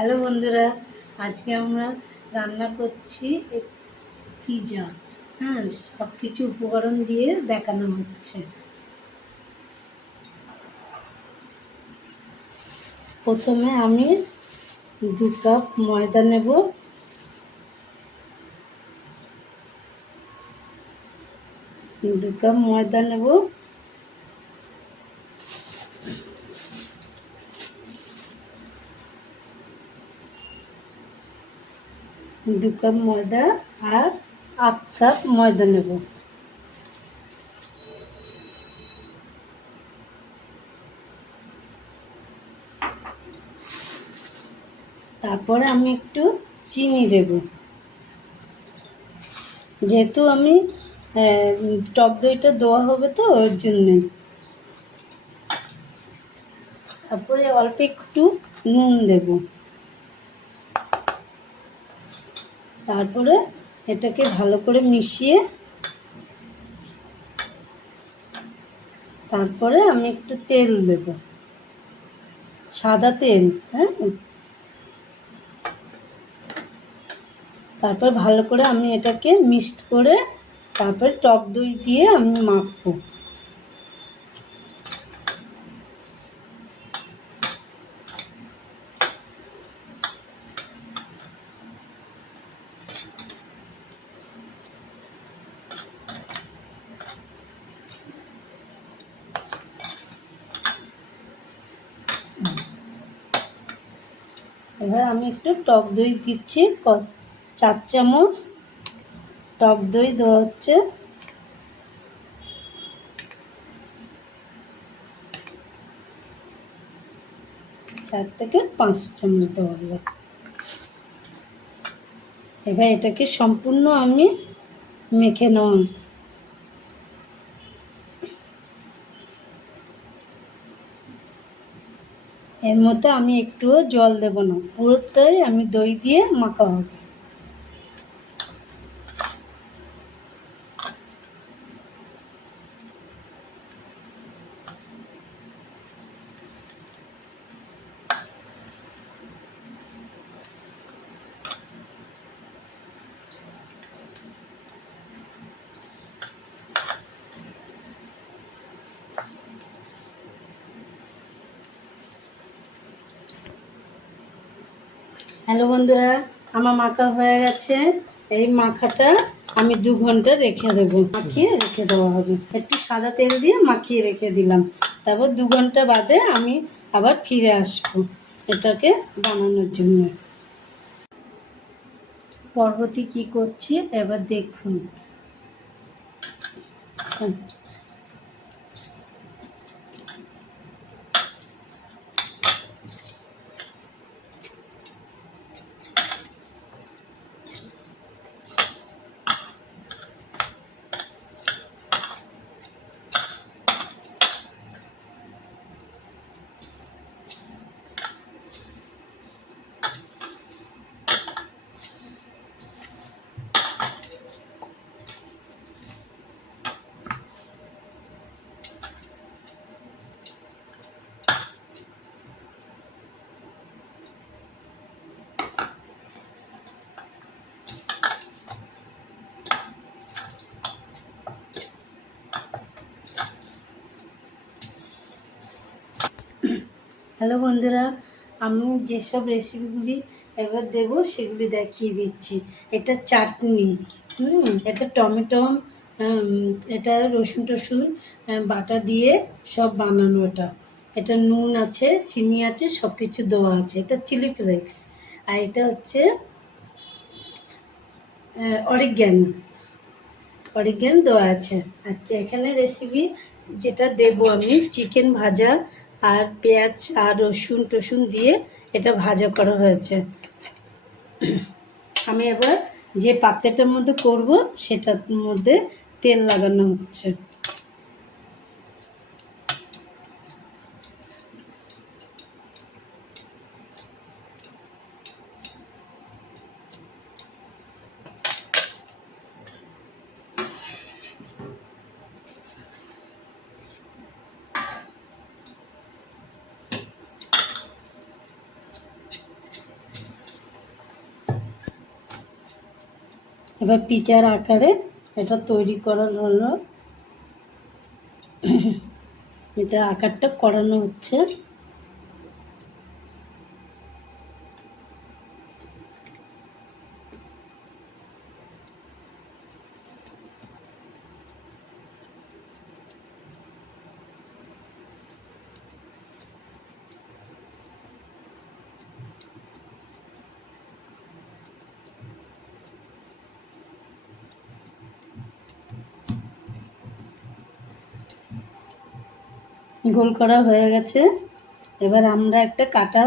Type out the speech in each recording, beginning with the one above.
Hello বন্ধুরা, আজকে আমরা রান্না করছি পিৎজা। হ্যাঁ, সব কিছু উপকরণ দিয়ে দেখানো হচ্ছে। প্রথমে আমি 2 কাপ ময়দা নেব। দু কাপ ময়দা নেব। দু কাপ ময়দা আর 8 কাপ ময়দা নেব। তারপরে আমি একটু চিনি দেব, যেহেতু আমি টক দইটা দেওয়া হবে তো ওর জন্যে। তারপরে অল্প একটু নুন দেব। তারপরে এটাকে ভালো করে মিশিয়ে তারপরে আমি একটু তেল দেব, সাদা তেল। হ্যাঁ, তারপর ভালো করে আমি এটাকে মিক্সড করে তারপর টক দই দিয়ে আমি মাখবো। এবার আমি একটু টক দই দিচ্ছি, 4 চামচ টক দই দেওয়া হচ্ছে। চার থেকে 5 চামচ দেওয়া হলো। এবার এটাকে সম্পূর্ণ আমি মেখে নেব। এর মধ্যে আমি একটুও জল দেব না, পুরোটাই আমি দই দিয়ে মাখা হবে। হ্যালো বন্ধুরা, আমার মাখা হয়ে গেছে। এই মাখাটা আমি 2 ঘন্টা রেখে দেবো, মাখিয়ে রেখে দেওয়া হবে। একটু সাদা তেল দিয়ে মাখিয়ে রেখে দিলাম। তারপর 2 ঘন্টা বাদে আমি আবার ফিরে আসবো এটাকে বানানোর জন্য। পরবর্তী কি করছি এবার দেখুন। হ্যালো বন্ধুরা, আমি যেসব রেসিপিগুলি এবার দেব সেগুলি দেখিয়ে দিচ্ছি। এটা চাটনি, এটা টমেটো, এটা রসুন টসুন বাটা দিয়ে সব বানানো। এটা নুন আছে, চিনি আছে, সব কিছু দেওয়া আছে। এটা চিলি ফ্লেক্স। আর এটা হচ্ছে অরিগ্যান দেওয়া আছে। আচ্ছা, এখানে রেসিপি যেটা দেবো আমি চিকেন ভাজা আর পেঁয়াজ আর রসুন টসুন দিয়ে এটা ভাজা করা হয়েছে। আমি এবার যে পাত্রটার মধ্যে করব সেটার মধ্যে তেল লাগানো হচ্ছে। এবার পিঠার আকারে এটা তৈরি করার হলো, এটা আকারটা করানো হচ্ছে। গোল করা হয়ে গেছে। এবার আমরা একটা কাটা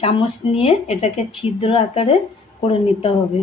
চামচ নিয়ে এটাকে ছিদ্র আকারে করে নিতে হবে।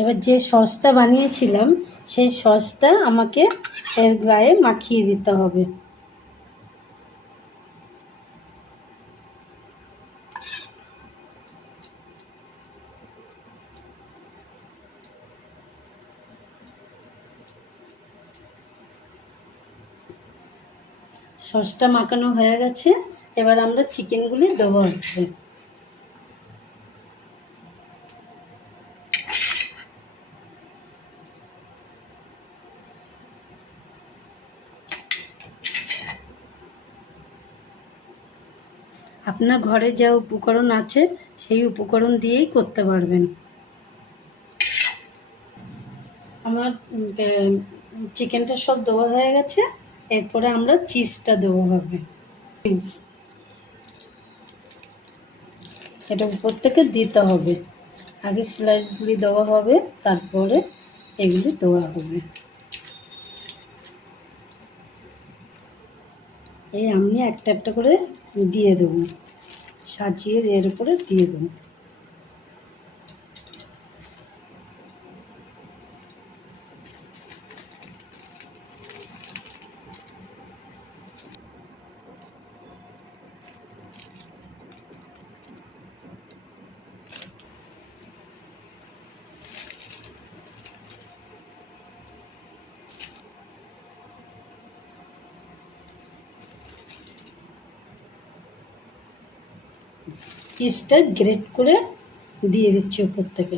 এবার যে সসটা বানিয়েছিলাম সেই সসটা আমাকে এর গায়ে মাখিয়ে দিতে হবে। সসটা মাখানো হয়ে গেছে। এবার আমরা চিকেনগুলি দেবো হচ্ছে। আপনার ঘরে যা উপকরণ আছে সেই উপকরণ দিয়েই করতে পারবেন। আমার চিকেনটা সব দেওয়া হয়ে গেছে। এরপরে আমরা চিজটা দেবো হবে, এটা উপর থেকে দিতে হবে। আগে স্লাইসগুলি দেওয়া হবে, তারপরে এগুলি দেওয়া হবে। এই আমি একটা একটা করে দিয়ে দেবো, সাজিয়ে এর উপরে দিয়ে দেবো। চিজটা গ্রেট করে দিয়ে দিচ্ছি উপর থেকে।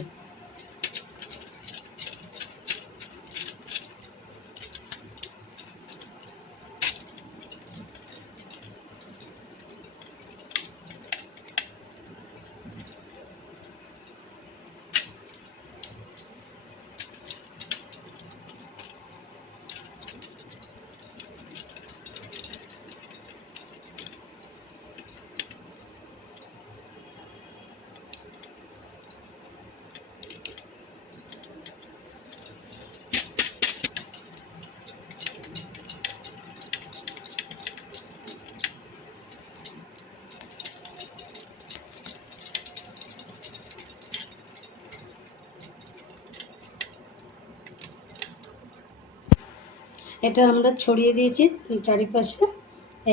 এটা আমরা ছড়িয়ে দিয়েছি চারিপাশে।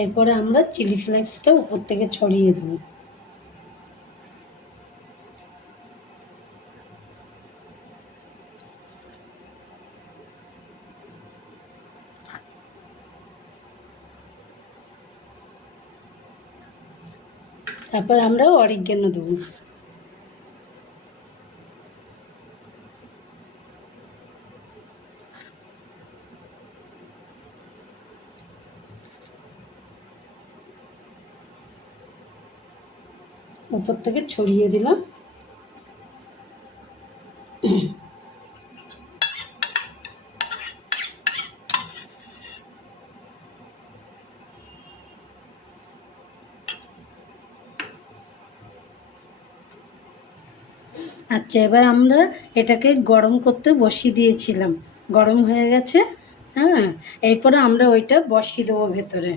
এরপরে আমরা চিলি ফ্লেক্সটা উপর থেকে ছড়িয়ে দেবো। তারপর আমরা অরিগ্যানো দেবো। উপর থেকে ছড়িয়ে দিলাম। আচ্ছা, এবার আমরা এটাকে গরম করতে বসিয়ে দিয়েছিলাম, গরম হয়ে গেছে। হ্যাঁ, এরপরে আমরা ওইটা বসিয়ে দেবো ভেতরে।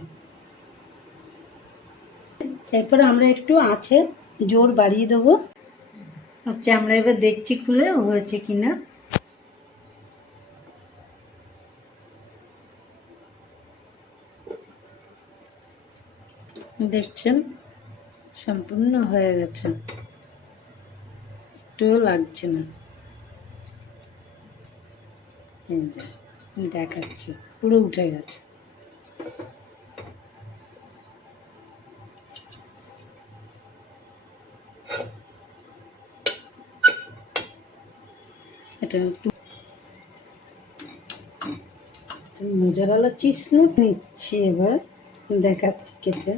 এরপরে আমরা একটু আঁচে জোর বাড়িয়ে দেবো। আচ্ছা, আমরা এবার দেখছি খুলে হয়েছে কিনা। দেখছেন সম্পূর্ণ হয়ে গেছে, একটুও লাগছে না। এই যে দেখাচ্ছি, পুরো উঠে গেছে। এটা একটু মোজারেলা চিজ নিচ্ছি, এবার দেখাচ্ছি কেটে।